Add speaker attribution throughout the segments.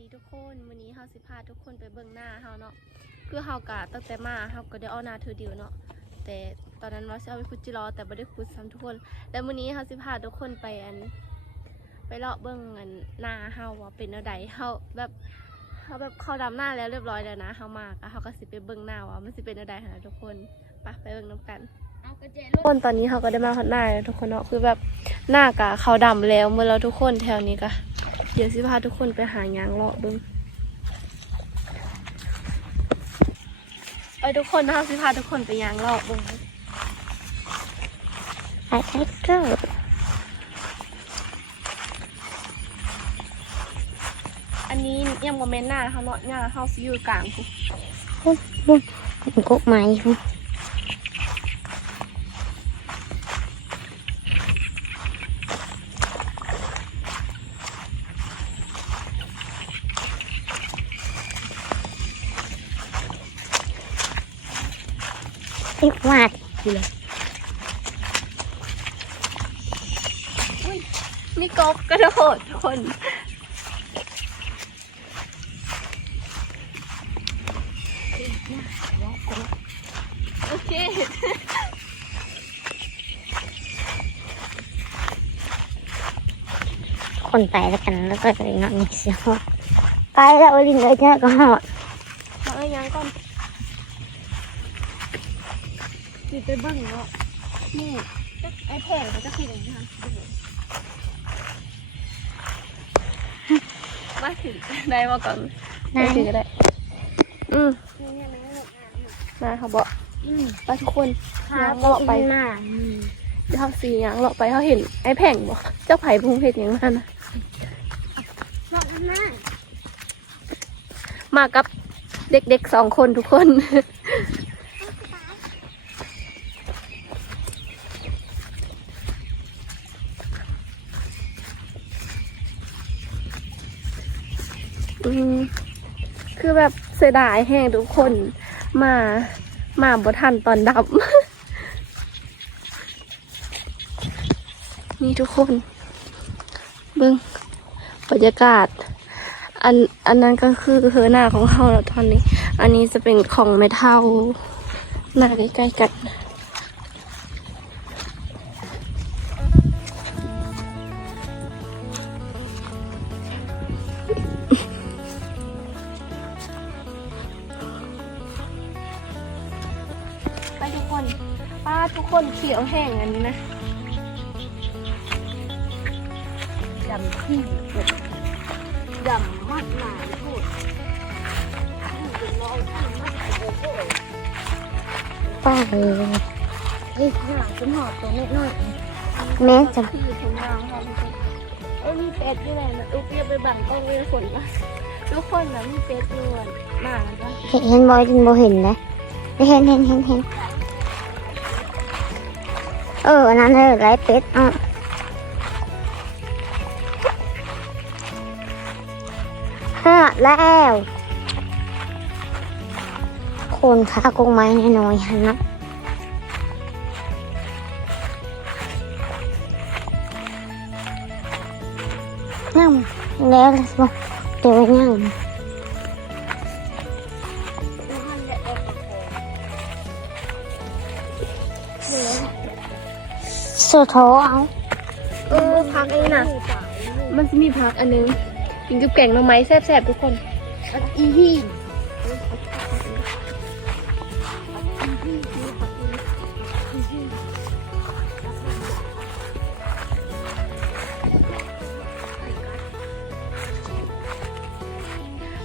Speaker 1: ดีทุกคนวันนี้เฮาสิพาทุกคนไปเบิ่งหน้าเฮาเนาะคือเฮากะตั้งแต่มาเฮาก็ได้เอาหน้าเธอเดียวเนาะแต่ตอนนั้นว่าสิเอาไปขุดจิรอแต่บ่ได้ขุดซ้ำทุกคน แล้ววันนี้เฮาสิพาทุกคนไปอัน ไปเลาะเบิ่งอันหน้าเฮาว่าเป็นแนวใดเฮาแบบเฮาแบบเข้าดำหน้าแล้วเรียบร้อยแล้วนะเฮามากะเฮาก็สิไปเบิ่งหน้าว่ามันสิเป็นแนวใดหั่นนะทุกคนไปไปเบิ่งนํกัน
Speaker 2: เอากระเจ
Speaker 1: ทุกคนตอนนี้เขาก็ได้มาพัดหน้าแล้วทุกคนเนาะคือแบบหน้ากะเขาดำแล้วเมื่อเราทุกคนแถวนี้กะ เดี๋ยวสิพาทุกคนไปหายางเลาะเบึงไปทุกคนนะคะสิพาทุกคนไปยางเลาะเบึง
Speaker 2: ไอ้แท็กเกอร์
Speaker 1: อันนี้ยังโมเมนต์หน้าเขาเนาะหน้าเขาซิอยู่กลางคุ
Speaker 2: บุ้งบุ้งกกไม้ บุ้งเรียกว่า
Speaker 1: มีกบกระโดดทุกคนโอเค
Speaker 2: คนไปแล้วกันแล้วก็เลยนอนนี่เสียหอดไปแล้วลินเลยแค่ก็หอด
Speaker 1: มาเอายางก่อน สิไปเบิ่งเนาะนี่ไอ้แผงเขาจะคิดอย่างนี้ค่ะมาถึงได้มาก่อน
Speaker 2: ได้
Speaker 1: ได้ถึงก็ได้ อืมมาค่ะบอก
Speaker 2: อืม
Speaker 1: ไปทุกคน
Speaker 2: พา
Speaker 1: ย่าง
Speaker 2: ไป
Speaker 1: เลาะไป
Speaker 2: หน้า
Speaker 1: เดี๋ยวเขาสียางเลาะไปเขาเห็นไอ้แผงบอกเจ้าไผ่พุงเพชรอย่างนั้นนะ
Speaker 2: หน้าหน้า
Speaker 1: มากับเด็กๆสองคนทุกคน แบบเสียดายแห้งทุกคนมามาบ่ทันตอนดับ นี่ทุกคน เบิ้งบรรยากาศ อันอันนั้นก็คือเฮอหน้าของเราแล้วตอนนี้ อันนี้จะเป็นของเมทัลหน้าใกล้ๆกัน ป้าทุกคนเขียวแห้งอันนี้นะดำที่ดำมากหนาพูด
Speaker 2: ป้าเลยเฮ้ยหน้าฉันหอดตัวนิดหน่อยแม่จะ
Speaker 1: ที่อยู่ตรงกลางค่ะทุกคนเอ้ยมีเป็ดด้วยนะลูกเรียกไปบังกล้องเลยฝนมาทุกคนนะมีเป็ดด้วยมาแล้วก็
Speaker 2: เห็นเห็นบอยจนบอเห็นนะเห็นเห็นเห็นเห็น เออนนั้นเลยไรเป็ดอะฮะแล้วคนค้ากงไม้น้อยฮะนะนั่งแล้วล่ะสิบเดี๋ยวนั่ง สุดโถเอา
Speaker 1: เออพักเองนะมันจะมีพักอันนึงกินกับแกงหน่อไม้แซ่บๆทุกคน
Speaker 2: อีฮี่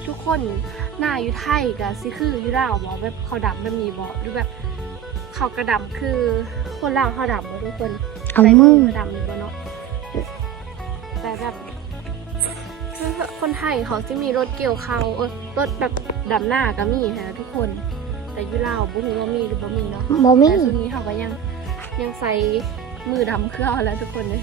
Speaker 1: ทุกคนหน้าอยู่ไทยกับซิคืออยู่ลาวบอกแบบเขาดำแบบนี้บอกหรือแบบเขากระดำคือคนลาวเขาดำบ่ทุกคน
Speaker 2: เอา
Speaker 1: ใส่
Speaker 2: มือ
Speaker 1: กระดำนี่บ่เนาะแต่แบบคือคนไทยเขาจะมีรถเกี่ยวเขาวเออรถแบบดำหน้าก็มีฮะทุกคน แต่อยู่ลาวบ่รู้ว่ามีหรือบ่มีเนาะ
Speaker 2: โมมี่
Speaker 1: แต่ช่วงนี้เขาก็ยังยังใส่มือดำเครื่องแล้วทุกคนเลย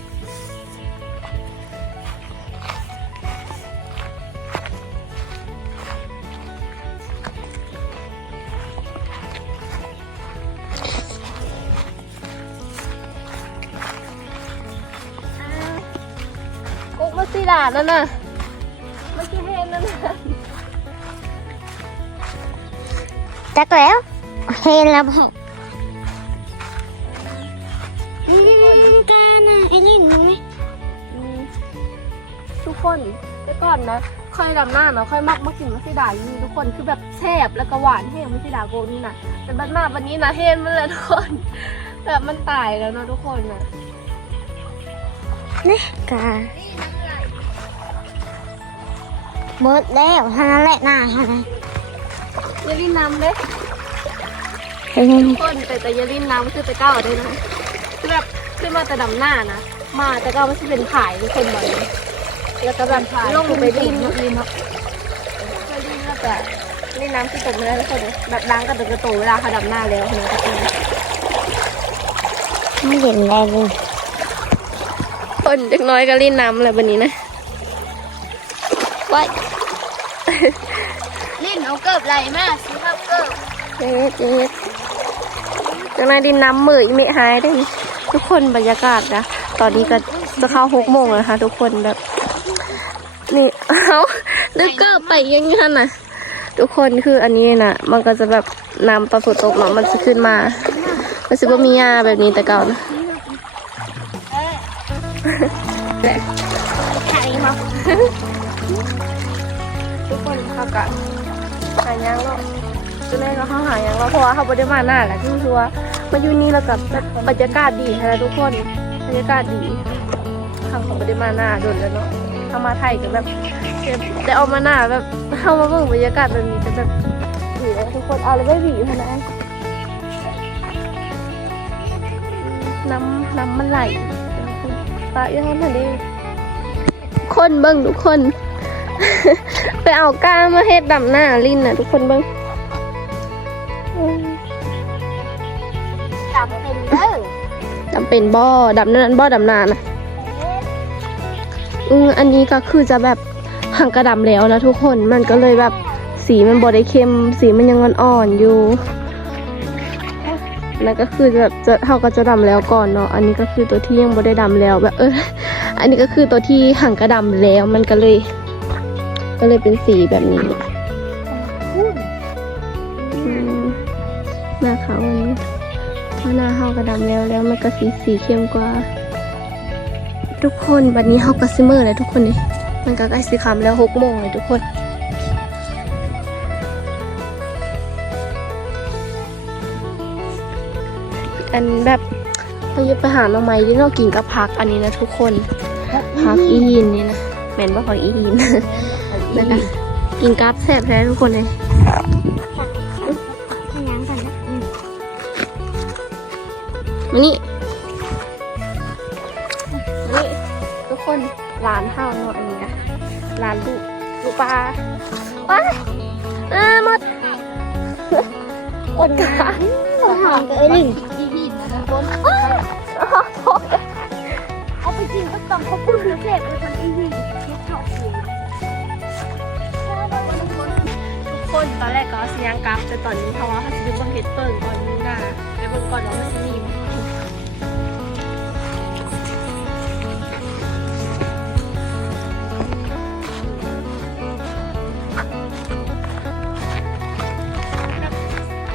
Speaker 1: สิล่ะนั่นน่ะเมื่อกี้เห็นนั่นน่ะ
Speaker 2: จักแล้วเห็นแล้วบอกอืมกาน่ะไอ้ลินรู้ไหม
Speaker 1: อืมทุกคนแต่ก่อนนะค่อยดำหน้าเนาะค่อยมักมากินมัสดาอยู่นี่ทุกคนคือแบบแซ่บแล้วก็หวานแห้งมัสดาโกนี่นะแต่บัดมาวันนี้นะเห็นมันเลยทุกคนแบบมันตายแล้วเนาะทุกคนนะ
Speaker 2: นี่กา หมดแล้วเท่านั้นแหละหน้าเท่านั้น
Speaker 1: อย่าลิ้นน้ำเด้
Speaker 2: เฮ้ย
Speaker 1: ทุกคนแต่แต่อย่าลิ้นน้ำคือแต่เก้าได้นะคือแบบขึ้นมาแต่ดำหน้านะมาแต่เก้ามันจะเป็นผายทุกคนบอกเลยแล้วก็แบบลงไปลิ้นลิ้นเนาะไปลิ้นแล้วแต่ลิ้นน้ำคือตกไม่ได้ทุกคนเลยแบบล้างกระตุกกระตุกเวลาเขาดำหน้าแล้วเห็นไหมทุกคน
Speaker 2: ไม่เห็นอะไรเลย
Speaker 1: คนเด็กน้อยก็ลิ้นน้ำอะไรแบบนี้นะไว้
Speaker 2: ลินเอาเกิบไหลมากสิครับเกิบ
Speaker 1: เจ๊เจ๊จากนั้นดินน้ำมืออีเมะหายได้นี่ทุกคนบรรยากาศนะ ตอนนี้ก็จะเข้าหกโมงแล้วนะคะทุกคนแบบ นี่เอาลึกเก็ไปยังไงน่ะ ทุกคนคืออันนี้นะมันก็จะแบบน้ำตอนฝนตกเนาะมันจะขึ้นมามันจะบ่มีหญ้าแบบนี้แต่เก่านะ
Speaker 2: ไข่มา
Speaker 1: ทุกคนเขากะ หายังเนาะจะแม่ก็เขาหายังเราะเพราะว่าเขาไม่ได้มาหน้าแหละคือว่ามาอยู่นี่แล้วกับบรรยากาศดีนะทุกคนบรรยากาศดีเขาเขาไม่ได้มาหน้าโดนแล้วเนาะเขามาไทยกันแบบได้เอามาหน้าแบบเข้ามาเบิ่งบรรยากาศแบบนี้จะแบบดีเลยทุกคนเอาเลยไม่หวีพนะน้ำน้ำมันไหลปลาอยู่เท่านั้นเองคนเบิ่งทุกคน ไปเอาก้ามาเฮ็ดดำหน้าลิ้นน่ะทุกคนเบิ่งอืม
Speaker 2: จับเป็นเด้อ
Speaker 1: ดำเป็นบ่อดำนั้นบ่อดำหน้านะอืมอันนี้ก็คือจะแบบห่างกระดำแล้วนะทุกคนมันก็เลยแบบสีมันบ่ได้เข้ม สีมันยังอ่อนๆอยู่นั่นก็คือแบบจะเท่าก็จะดำแล้วก่อนเนาะอันนี้ก็คือตัวที่ยังบ่ได้ดำแล้วแบบเอออันนี้ก็คือตัวที่ห่างกระดำแล้วมันก็เลย ก็เลยเป็นสีแบบนี้อืมหน้าขาวอันนี้เพราะหน้าเฮากระดำแล้วแล้วมันก็สีสีเข้มกว่า ทุกคนวันนี้เฮากระซิเมอร์เลยทุกคนนี่มันก็ใกล้สีคำแล้วหกโมงเลยทุกคนอันแบบไปยึดไปหาหน่อไม้ที่เรากินกับผักอันนี้นะทุกคนผักอีหินนี่นะแม่นบ่ผักอีหิน นะคะกินกับแซ่บแท้ทุกคนเลย
Speaker 2: มา
Speaker 1: นี่นี่ทุกคนร้านข้าวเนาะอันนี้นะร้านลูกลูกปลาว้าอ่าหมดอดกา
Speaker 2: เราหอมกับไอ้ลิน
Speaker 1: เอาไปกินก็ต้องเขาพูดพิเศษเลยคนอีวี คนตอนแรกก็เสียางกลับ แต่ตอนนี้เพราะว่าเขาจะดูบังเห็ดเปิ่งก่อนนี้นะไปเบิ่งก่อนว่ามันจะมีบ่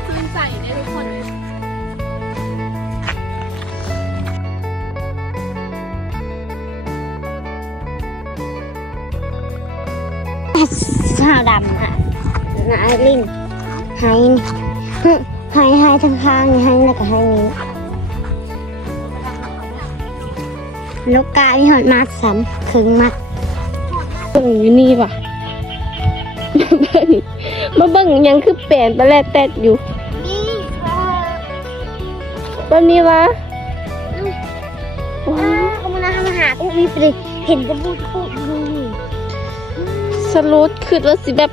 Speaker 1: คืนใส่ได้ทุกคนเลย
Speaker 2: ขาวดำอะ นะไอ้ลินให้ให้ให้ทั้งข้างนี่ให้แล้วก็ให้นี่ลูกกาที่หอดมาซ้ำครึ่งมา
Speaker 1: เบิ่งอยู่นี่ว่ะมาเบิ่งมาเบิ่งยังคือแปลนตะแลดแตดอยู่
Speaker 2: นี่
Speaker 1: วันนี้วะ
Speaker 2: ว้าวเขามาทำอาหารอุ้ยไปเลยเห็นจะพูดพูดดู
Speaker 1: สรุปคือว่าสิแบบ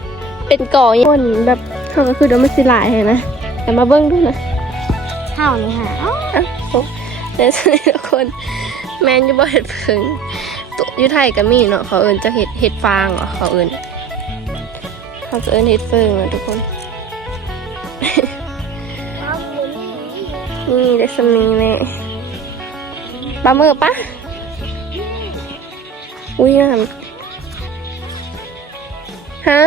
Speaker 1: เป็นก่อคนแบบเขาก็คือเดี๋ยวมันสิหลายเห็นนะแต่มาเบิ่งดูนะ
Speaker 2: ข้าวเลยค่ะอ๋อ
Speaker 1: อะโอ้แต่สนิททุกคนแมนอยู่บ่เห็ดเพิงตุอยู่ไทยก็มีเนาะเขาเอิ้นจะเห็ดเห็ดฟางเหรอเขาเอิ้นเขาจะเอิ้นเห็ดเฟิงนะทุกคนนี่ได้สมีแม่ปลาเมื่อปะอุ้ยงามฮะ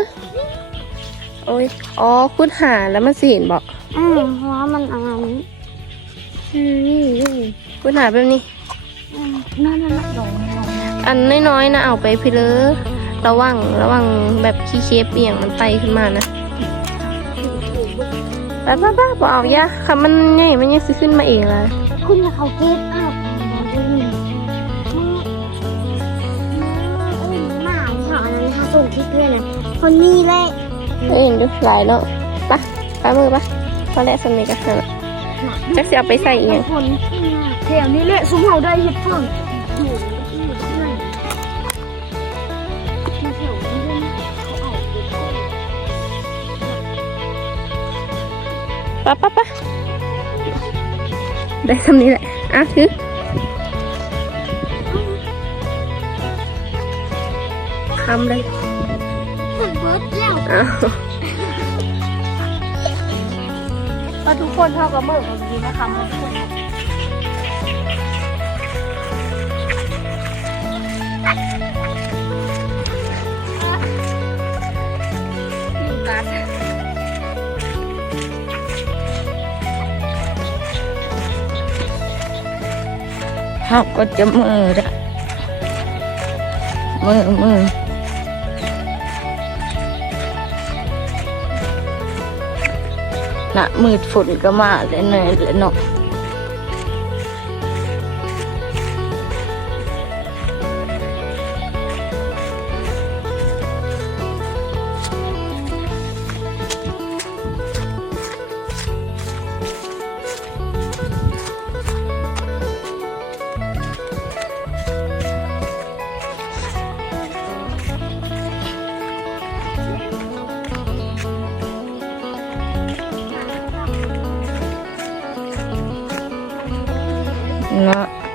Speaker 1: โอ้ยอ๋อคุดหาแล้วมันสิเห็นบอก
Speaker 2: อืมเพราะว่ามันอันนั้นอืมนี่นี่
Speaker 1: คุดหาแบบนี้
Speaker 2: อืมนั่นนั่นนั่นลงลง
Speaker 1: อันน้อยๆนะเอาไปพี่เลยระวังระวังแบบขี้เคฟเปียงมันไตขึ้นมานะป้าป้าป้าบอเอายะค่ะมันใหญ่มันยังสิขึ้นมาเองเลย
Speaker 2: คุณน่ะเขาเก็บอ้าวมันจะมีมึงหมาที่เขาอันนั้นเขาส่งคลิปด้วยนะคนนี้แหละ
Speaker 1: เองดูหลายเนาะไปะไปมือปะพอแล้วสมิกันเถอะจักสิเอาไปใส่อีกอย่าง
Speaker 2: คนแถวนี้แหละซุ้มเขาได้เห็ดฟังโอ้โหด้วยมาแถวนี้ด้วยนะเขาเอาไปทอด
Speaker 1: ปะปะปะได้คำนี้แหละ อะคือคำเลย ก็ทุกคนเท่ากับเมื่อกี้นะคะทุกคนรัด
Speaker 3: เขาก็จะมือละมือมือ นะมืดฝนก็มาเลยเหนื่อยเลยเนาะ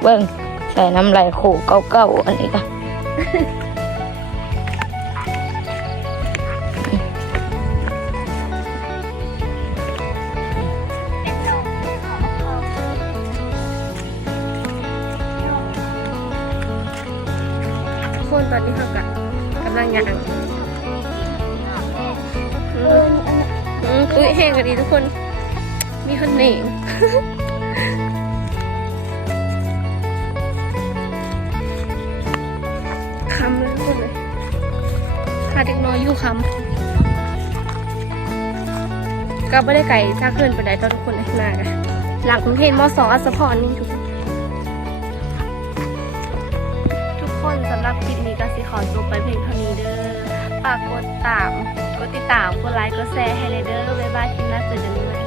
Speaker 3: บิ้งใส่น้ำลายขู่เก่าๆอันนี้ก็
Speaker 1: ทุกคนตอนนี้เขากะกำลังย่างอืมอืมอุ้ยแห้งกันดีทุกคน มีคนเหน่ง คำเลยทุกคนเลยขาเด็กน้อยอยู่คำก็ไม่ได้ไก่ซากเกินไปได้ตอนทุกคนเลยมากันหลังกรุงเทพมสองอัสสพรนี่ทุกคนทุกคนสำหรับคลิปนี้ก็สิขอจบไปเพียงเท่านี้เด้อฝากกดตาม กดติดตาม กดไลค์ กดแชร์ให้เลยเด้อบ๊ายบายคลิปหน้าเจอกันใหม่